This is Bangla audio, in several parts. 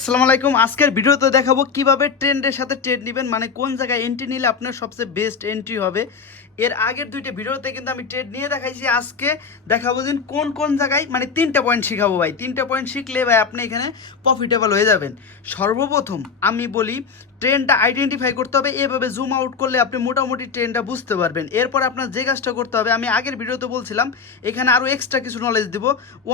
আসসালামু আলাইকুম। আজকের ভিডিওতে দেখাবো কিভাবে ট্রেন্ডের সাথে ট্রেড নেবেন, মানে কোন জায়গায় এন্ট্রি নিলে আপনার সবচেয়ে বেস্ট এন্ট্রি হবে। এর আগের দুইটা ভিডিওতে কিন্তু আমি ট্রেড নিয়ে দেখাইছি। আজকে দেখাবো যে কোন কোন জায়গায়, মানে 3টা পয়েন্ট শিখাবো ভাই। 3টা পয়েন্ট শিখলে ভাই আপনি এখানে প্রফিটেবল হয়ে যাবেন। সর্বপ্রথম আমি বলি ট্রেন্ডটা আইডেন্টিফাই করতে হবে। এভাবে জুম আউট করলে আপনি মোটামুটি ট্রেন্ডটা বুঝতে পারবেন। এরপর আপনার যে কাজটা করতে হবে, আমি আগের ভিডিওতে বলছিলাম, এখানে আরও এক্সট্রা কিছু নলেজ দিব।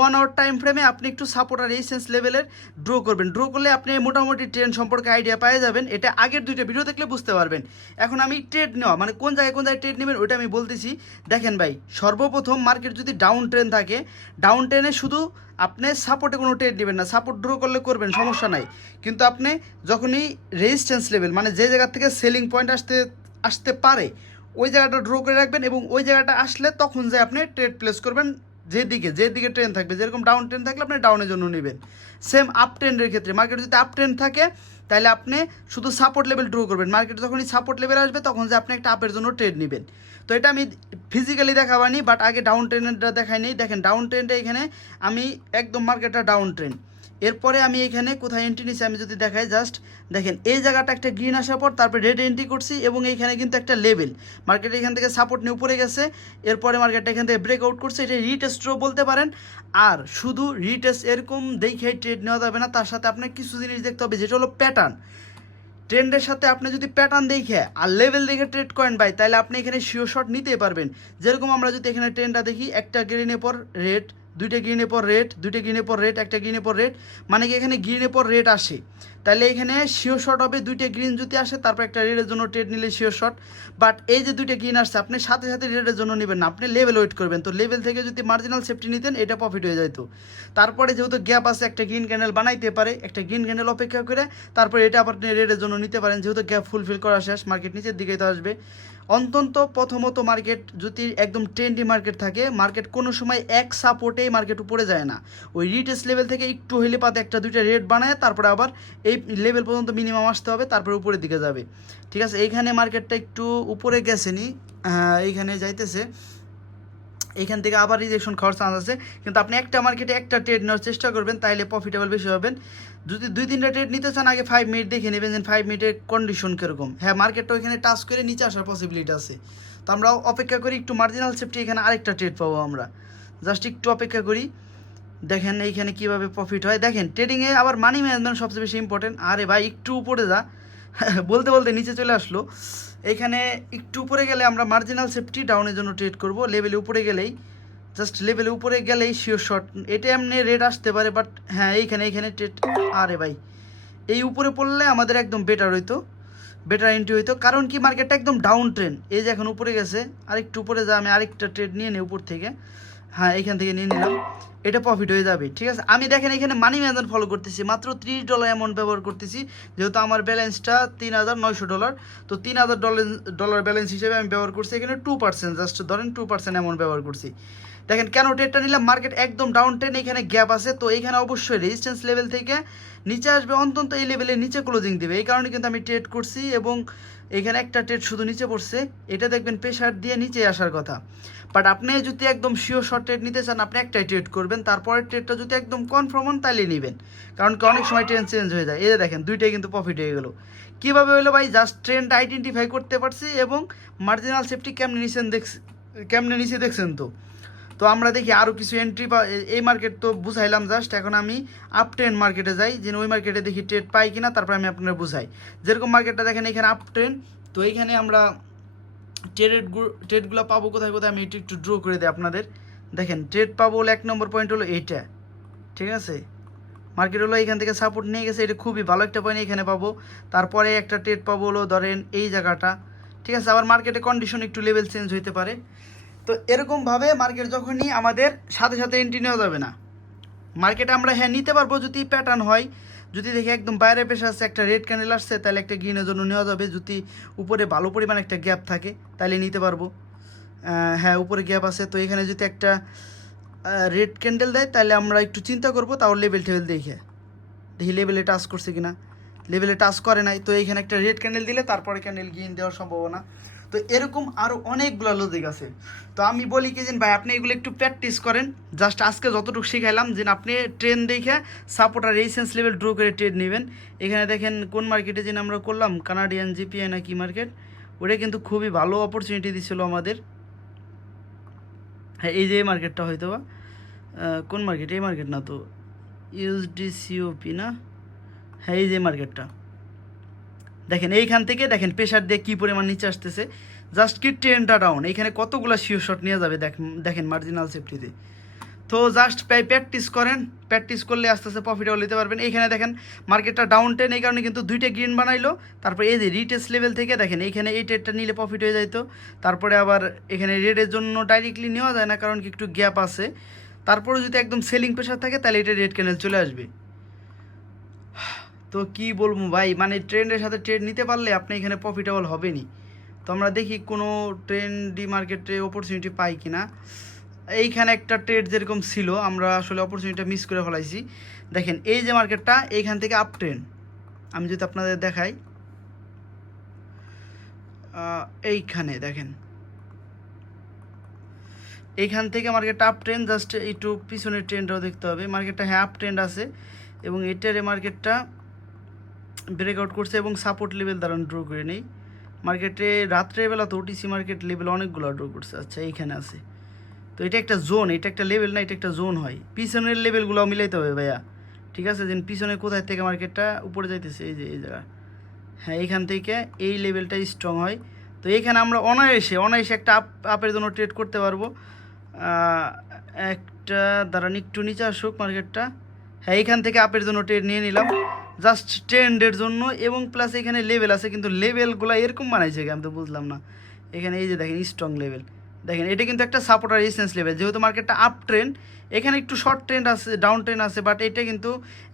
1 আওয়ার টাইম ফ্রেমে আপনি একটু সাপোর্ট আর রেজিস্ট্যান্স লেভেলের ড্র করবেন। ড্র করলে আপনি মোটামুটি ট্রেন্ড সম্পর্কে আইডিয়া পেয়ে যাবেন। এটা আগের দুইটা ভিডিও দেখলে বুঝতে পারবেন। এখন আমি ট্রেড নেওয়া, মানে কোন জায়গায় ট্রেড নেবেন ওইটা আমি বলতেছি। দেখেন ভাই, সর্বপ্রথম মার্কেট যদি ডাউন ট্রেন থাকে, ডাউন ট্রেনে শুধু আপনি সাপোর্টে কোনো ট্রেড নেবেন না। সাপোর্ট ড্র করলে করবেন, সমস্যা নাই। কিন্তু আপনি যখনই রেজিস্ট্যান্স লেভেল, মানে যে জায়গা থেকে সেলিং পয়েন্ট আসতে পারে, ওই জায়গাটা ড্র করে রাখবেন এবং ওই জায়গাটা আসলে তখন যে আপনি ট্রেড প্লেস করবেন। যেদিকে ট্রেন থাকবে, যেরকম ডাউন ট্রেন থাকলে আপনি ডাউনের জন্য নেবেন। সেম আপ ট্রেন্ডের ক্ষেত্রে, মার্কেট যদি আপ ট্রেন্ড থাকে তাহলে আপনি শুধু সাপোর্ট লেভেল ড্র করবেন। মার্কেট যখনই সাপোর্ট লেভেল আসবে তখন যে আপনি একটা আপের জন্য ট্রেড নেবেন। তো এটা আমি ফিজিক্যালি দেখাবানি, বাট আগে ডাউন ট্রেন্ডটা দেখাই নেই। দেখেন ডাউন ট্রেন্ডে এখানে আমি একদম মার্কেটটা ডাউন ট্রেন্ড। এরপরে আমি এখানে কোথায় এন্ট্রি নিচ্ছি আমি যদি দেখাই, জাস্ট দেখেন এই জায়গাটা একটা গ্রিন আসার পর তারপরে রেড এন্ট্রি করছি এবং এইখানে কিন্তু একটা লেভেল, মার্কেট এখান থেকে সাপোর্ট নিয়ে উপরে গেছে। এরপরে মার্কেটটা এখান থেকে ব্রেকআউট করছে, এটা রিটেস্টও বলতে পারেন। আর শুধু রিটেস্ট এরকম দেখে ট্রেড নেওয়া যাবে না, তার সাথে আপনার কিছু জিনিস দেখতে হবে, যেটা হলো প্যাটার্ন। ট্রেন্ডের সাথে আপনি যদি প্যাটার্ন দেখে আর লেভেল দেখে ট্রেড করেন ভাই, তাহলে আপনি এখানে শিওর শট নিতেই পারবেন। যেরকম আমরা যদি এখানে ট্রেন্ডটা দেখি, একটা গ্রিনের পর রেড, দুইটা গ্রিনের পর রেড, দুইটা গ্রিনের পর রেড, একটা গ্রিনের পর রেড, মানে কি এখানে গ্রিনের পর রেড আসে, তাহলে এখানে শিওর শট হবে। দুইটা গ্রিন যদি আসে তারপর একটা রেডের জন্য ট্রেড নিলে শিওর শট। বাট এই যে দুইটা গ্রিন আসছে, আপনি সাথে সাথে রেডের জন্য নেবেন না, আপনি লেভেল ওয়েট করবেন। তো লেভেল থেকে যদি মার্জিনাল সেফটি নিতেন, এটা প্রফিট হয়ে যেত। তারপরে যেহেতু গ্যাপ আছে, একটা গ্রিন ক্যান্ডেল বানাইতে পারে, একটা গ্রিন ক্যান্ডেল অপেক্ষা করে তারপরে এটা আপনি রেডের জন্য নিতে পারেন। যেহেতু গ্যাপ ফুলফিল করা শেষ, মার্কেট নিচের দিকেই তো আসবে। অন্তত প্রথমত মার্কেট যদি একদম ট্রেন্ডি মার্কেট থাকে, মার্কেট কোনো সময় এক সাপোর্টেই মার্কেট উপরে যায় না। ওই রিটেস্ট লেভেল থেকে একটু হইলে পাতে একটা দুইটা রেড বানায় তারপরে আবার এই লেভেল পর্যন্ত মিনিমাম আসতে হবে, তারপরে উপরের দিকে যাবে। ঠিক আছে, এইখানে মার্কেটটা একটু উপরে গেছেনি, এইখানে যাইতেছে, এইখান থেকে আবার রিজেকশন খাওয়ার চান্স আছে। কিন্তু আপনি একটা মার্কেটে একটা ট্রেড নেওয়ার চেষ্টা করবেন, তাইলে প্রফিটেবল বেশি হবেন। যদি 2-3টা ট্রেড নিতে চান, আগে 5 মিনিট দেখে নেবেন যে 5 মিনিটের কন্ডিশন কীরকম। হ্যাঁ, মার্কেটটা ওইখানে টাচ করে নিচে আসার পসিবিলিটি আছে। তো আমরা অপেক্ষা করি একটু, মার্জিনাল সেফটি এখানে আরেকটা ট্রেড পাবো আমরা। জাস্ট একটু অপেক্ষা করি। দেখেন এইখানে কীভাবে প্রফিট হয়। দেখেন ট্রেডিংয়ে আবার মানি ম্যানেজমেন্ট সবচেয়ে বেশি ইম্পর্টেন্ট। আরে ভাই একটু উপরে যা, বলতে বলতে নিচে চলে আসলো। এইখানে একটু উপরে গেলে আমরা মার্জিনাল সেফটি ডাউনের জন্য ট্রেড করব। লেভেলে উপরে গেলেই, জাস্ট লেভেলে উপরে গেলেই শিওর শট। এটা এমনি রেড আসতে পারে, বাট হ্যাঁ এইখানে ট্রেড। আরে ভাই এই উপরে পড়লে আমাদের একদম বেটার হইতো, বেটার এন্ট্রি হইতো। কারণ কি, মার্কেটটা একদম ডাউন ট্রেন্ড। এই যে এখন উপরে গেছে, আরেকটু উপরে যা, আমি আরেকটা ট্রেড নিয়ে নিই উপর থেকে। হ্যাঁ এইখান থেকে নিয়ে নিলাম, এটা প্রফিট হয়ে যাবে। ঠিক আছে, আমি দেখেন এখানে মানি ম্যানেজমেন্ট ফলো করতেছি, মাত্র $30 অ্যামাউন্ট ব্যবহার করতেছি। যেহেতু আমার ব্যালেন্সটা $3,900, তো $3,000 ব্যালেন্স হিসেবে আমি ব্যবহার করছি এখানে 2%, জাস্ট ধরেন 2% অ্যামাউন্ট ব্যবহার করছি। দেখেন কেন ট্রেডটা নিলাম, মার্কেট একদম ডাউন ট্রেন, এখানে গ্যাপ আছে, তো এইখানে অবশ্যই রেজিস্ট্যান্স লেভেল থেকে নিচে আসবে, অন্তত এই লেভেলের নিচে ক্লোজিং দেবে। এই কারণে কিন্তু আমি ট্রেড করছি এবং এখানে একটা ট্রেড শুধু নিচে পড়ছে, এটা দেখবেন প্রেশার দিয়ে নিচে আসার কথা। বাট আপনি যদি একদম শিওর শর্ট ট্রেড নিতে চান, আপনি একটাই ট্রেড করবেন, তারপরের ট্রেডটা যদি একদম কনফার্ম হন তাহলে নেবেন। কারণ কি অনেক সময় ট্রেন্ড চেঞ্জ হয়ে যায়। এই যে দেখেন দুইটাই কিন্তু প্রফিট হয়ে গেলো। কীভাবে হলো ভাই, জাস্ট ট্রেন্ড আইডেন্টিফাই করতে পারছি এবং মার্জিনাল সেফটি কেমনে নিচে দেখছেন। তো আমরা দেখি আরও কিছু এন্ট্রি এই মার্কেট তো বুঝাইলাম জাস্ট। এখন আমি আপ ট্রেন্ড মার্কেটে যাই, যে ওই মার্কেটে দেখি ট্রেড পাই কিনা, তারপর আমি আপনারা বুঝাই। যেরকম মার্কেটটা দেখেন এখানে আপ ট্রেন্ড, তো এইখানে আমরা ট্রেডগুলো পাবো কোথায় কোথায়, আমি একটু ড্র করে দিই আপনাদের। দেখেন ট্রেড পাবো হলো 1 নম্বর পয়েন্ট হলো এইটা। ঠিক আছে, মার্কেট হলো এখান থেকে সাপোর্ট নিয়ে গেছে, এটা খুবই ভালো একটা পয়েন্ট এখানে পাবো। তারপরে একটা ট্রেড পাবো হলো ধরেন এই জায়গাটা। ঠিক আছে, আবার মার্কেটে কন্ডিশন একটু লেভেল চেঞ্জ হইতে পারে। তো এরকমভাবে মার্কেট যখনই আমাদের সাথে সাথে এন্ট্রি নেওয়া যাবে না। মার্কেটে আমরা হ্যাঁ নিতে পারবো যদি প্যাটার্ন হয়, যদি দেখি একদম বাইরে পেশা আসছে, একটা রেড ক্যান্ডেল আসছে, তাহলে একটা গ্রিনের জন্য নেওয়া যাবে। যদি উপরে ভালো পরিমাণ একটা গ্যাপ থাকে তাহলে নিতে পারবো। হ্যাঁ উপরে গ্যাপ আছে, তো এখানে যদি একটা রেড ক্যান্ডেল দেয় তাহলে আমরা একটু চিন্তা করবো, তাও লেভেল দেখি লেভেলে টাচ করছে কিনা। লেভেলে টাচ করে নাই, তো এইখানে একটা রেড ক্যান্ডেল দিলে তারপরে ক্যান্ডেল গ্রিন দেওয়ার সম্ভাবনা। তো এরকম আরও অনেকগুলো লজিক আছে। তো আমি বলি কি যে ভাই আপনি এগুলো একটু প্র্যাকটিস করেন। জাস্ট আজকে যতটুকু শিখাইলাম যে আপনি ট্রেন দেখে সাপোর্ট আর রেজিস্ট্যান্স লেভেল ড্র করে ট্রেড নেবেন। এখানে দেখেন কোন মার্কেটে যেন আমরা করলাম, কানাডিয়ান জিপিআই না কি মার্কেট, ওটা কিন্তু খুবই ভালো অপরচুনিটি দিছিল আমাদের। হ্যাঁ, এই যে এই মার্কেটটা হয়তো বা কোন মার্কেট, এই মার্কেট না তো, ইউএসডিসিওপি না, হ্যাঁ এই যে মার্কেটটা দেখেন, এইখান থেকে দেখেন প্রেশার দিয়ে কী পরিমাণ নিচে আসতেছে, জাস্ট কি ট্রেনটা ডাউন, এইখানে কতগুলো শিওর শট নিয়ে যাবে দেখেন মার্জিনাল সেফটিতে। তো জাস্ট প্র্যাকটিস করেন, প্র্যাকটিস করলে আস্তে আস্তে প্রফিটেবল নিতে পারবেন। এইখানে দেখেন মার্কেটটা ডাউন ট্রেন, এই কারণে কিন্তু দুইটা গ্রিন বানাইলো। তারপরে এই যে রিটেস্ট লেভেল থেকে দেখেন এইখানে এই ট্রেডটা নিলে প্রফিট হয়ে যাইতো। তারপরে আবার এখানে রেডের জন্য ডাইরেক্টলি নেওয়া যায় না, কারণ কি একটু গ্যাপ আছে। তারপরে যদি একদম সেলিং প্রেশার থাকে তাহলে এটা রেড ক্যান্ডেল চলে আসবে। তো কি বলবো ভাই, মানে ট্রেন্ডের সাথে ট্রেড নিতে পারলে আপনি এখানে প্রফিটেবল হবেনই। তো আমরা দেখি কোনো ট্রেন্ডি মার্কেটে অপরচুনিটি পাই কিনা। এইখানে একটা ট্রেড যেরকম ছিল, আমরা আসলে অপরচুনিটিটা মিস করে ফেলাইছি। দেখেন এই যে মার্কেটটা, এইখান থেকে আপ ট্রেন্ড আমি যদি আপনাদের দেখাই, এইখানে দেখেন এইখান থেকে মার্কেটটা আপ ট্রেন্ড, জাস্ট একটু পিছনের ট্রেন্ডটাও দেখতে হবে। মার্কেটটা হ্যাঁ আপ ট্রেন্ড আছে এবং এটার মার্কেটটা ব্রেকআউট করছে এবং সাপোর্ট লেভেল দ্বারা ড্র করে নেই। মার্কেটে রাত্রেবেলা তো ওটিসি মার্কেট লেভেল অনেকগুলো ড্র করছে। আচ্ছা এইখানে আছে, তো এটা একটা জোন, এটা একটা লেভেল না, এটা একটা জোন হয়। পিছনের লেভেলগুলো মিলাইতে হবে ভাইয়া, ঠিক আছে? যেন পিছনে কোথায় থেকে মার্কেটটা উপরে যাইতেছে, এই যে এই জায়গা, হ্যাঁ এইখান থেকে এই লেভেলটা স্ট্রং হয়। তো এইখানে আমরা অনায়াসে একটা আপের জন্য ট্রেড করতে পারবো। একটা দাঁড়ান একটু নিচে আসুক মার্কেটটা, হ্যাঁ এইখান থেকে আপের জন্য ট্রেড নিয়ে নিলাম জাস্ট ট্রেন্ডের জন্য। এবং প্লাস এখানে লেভেল আছে, কিন্তু লেভেলগুলো এরকম বানাইছে আমি তো বুঝলাম না। এখানে এই যে দেখেন স্ট্রং লেভেল, দেখেন এটা কিন্তু একটা সাপোর্ট আর রেজিস্ট্যান্স লেভেল। যেহেতু মার্কেটটা আপ ট্রেন্ড, এখানে একটু শর্ট ট্রেন্ড আছে, ডাউন ট্রেন্ড আছে, বাট এটা কিন্তু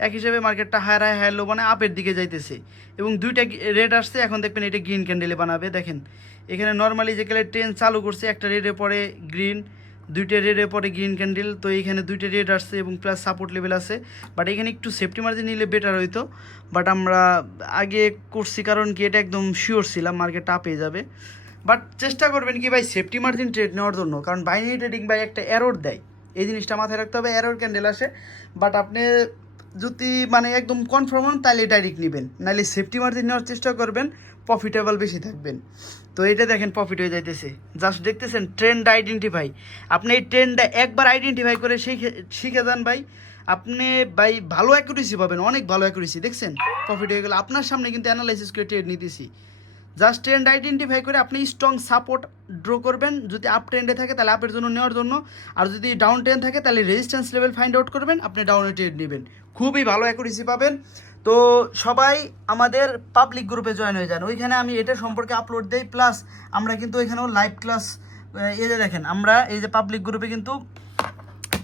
এক হিসেবে মার্কেটটা হায়ার লো মানে আপের দিকে যাইতেছে। এবং দুইটা রেড আসছে, এখন দেখবেন এটা গ্রিন ক্যান্ডেলে বানাবে। দেখেন এখানে নর্মালি যে ট্রেন্ড চালু করছে, একটা রেডে পরে গ্রিন, দুইটা রেডে পরে গ্রিন ক্যান্ডেল। তো এইখানে দুইটা রেড আসছে এবং প্লাস সাপোর্ট লেভেল আছে, বাট এখানে একটু সেফটি মার্জিন নিলে বেটার হইতো। বাট আমরা আগে করছি কারণ কি এটা একদম শিওর ছিলাম মার্কেটটা আপে যাবে। বাট চেষ্টা করবেন কি ভাই সেফটি মার্জিন ট্রেড নেওয়ার জন্য, কারণ বাইনারি ট্রেডিং ভাই একটা এরর দেয়, এই জিনিসটা মাথায় রাখতে হবে। এরর ক্যান্ডেল আসে, বাট আপনি যদি মানে একদম কনফার্ম হন তাহলে ডাইরেক্ট নেবেন, নাহলে সেফটি মার্জিন নেওয়ার চেষ্টা করবেন, প্রফিটেবল বেশি থাকবেন। তো এটা দেখেন প্রফিট হয়ে যাইতেছে, জাস্ট দেখতেছেন ট্রেন্ড আইডেন্টিফাই। আপনি এই ট্রেন্ডটা একবার আইডেন্টিফাই করে শিখে যান ভাই, আপনি ভাই ভালো অ্যাকুরেসি পাবেন, অনেক ভালো অ্যাকুরেসি। দেখছেন প্রফিট হয়ে গেল, আপনার সামনে কিন্তু অ্যানালাইসিস করে ট্রেড নিতেছি। জাস্ট ট্রেন্ড আইডেন্টিফাই করে আপনি স্ট্রং সাপোর্ট ড্র করবেন, যদি আপ ট্রেন্ডে থাকে তাহলে আপের জন্য নেওয়ার জন্য, আর যদি ডাউন ট্রেন্ড থাকে তাহলে রেজিস্ট্যান্স লেভেল ফাইন্ড আউট করবেন, আপনি ডাউনে ট্রেড নেবেন, খুবই ভালো অ্যাকুরেসি পাবেন। তো সবাই আমাদের পাবলিক গ্রুপে জয়েন হয়ে যান, ওইখানে আমি এটা সম্পর্কে আপলোড দেই, প্লাস আমরা কিন্তু এখানেও লাইভ ক্লাস, এই যে দেখেন আমরা এই যে পাবলিক গ্রুপে কিন্তু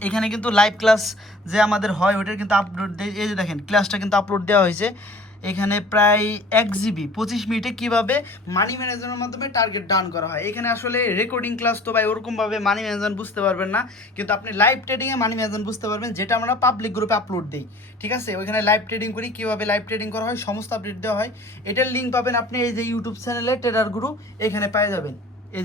এখানে কিন্তু লাইভ ক্লাস যে আমাদের হয় ওইটার কিন্তু আপলোড দেয়। এই যে দেখেন ক্লাসটা কিন্তু আপলোড দেওয়া হয়েছে, এখানে প্রায় 1 GB 25 মিনিটে কীভাবে মানি ম্যানেজমেন্টের মাধ্যমে টার্গেট ডাউন করা হয়। এখানে আসলে রেকর্ডিং ক্লাস তো ভাই ওরকমভাবে মানি ম্যানেজমেন্ট বুঝতে পারবেন না, কিন্তু আপনি লাইভ ট্রেডিংয়ে মানি ম্যানেজমেন্ট বুঝতে পারবেন, যেটা আমরা পাবলিক গ্রুপে আপলোড দিই, ঠিক আছে? ওইখানে লাইভ ট্রেডিং করি, কীভাবে লাইভ ট্রেডিং করা হয় সমস্ত আপডেট দেওয়া হয়। এটার লিঙ্ক পাবেন আপনি এই যে ইউটিউব চ্যানেলে ট্রেডার গুরু, এখানে পেয়ে যাবেন। এই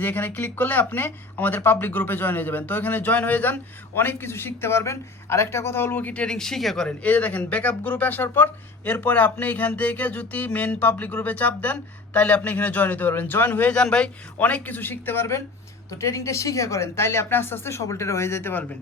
যে এখানে ক্লিক করলে আপনি আমাদের পাবলিক গ্রুপে জয়েন হয়ে যাবেন। তো এখানে জয়েন হয়ে যান, অনেক কিছু শিখতে পারবেন। আর একটা কথা বলবো কি, ট্রেডিং শিখে করেন। এই যে দেখেন ব্যাকআপ গ্রুপে আসার পর এরপরে আপনি এখান থেকে যদি মেন পাবলিক গ্রুপে চাপ দেন তাহলে আপনি এখানে জয়েন হতে পারবেন। জয়েন হয়ে যান ভাই, অনেক কিছু শিখতে পারবেন। তো ট্রেডিংটা শিখে করেন, তাইলে আপনি আস্তে আস্তে সফল ট্রেডার হয়ে যেতে পারবেন।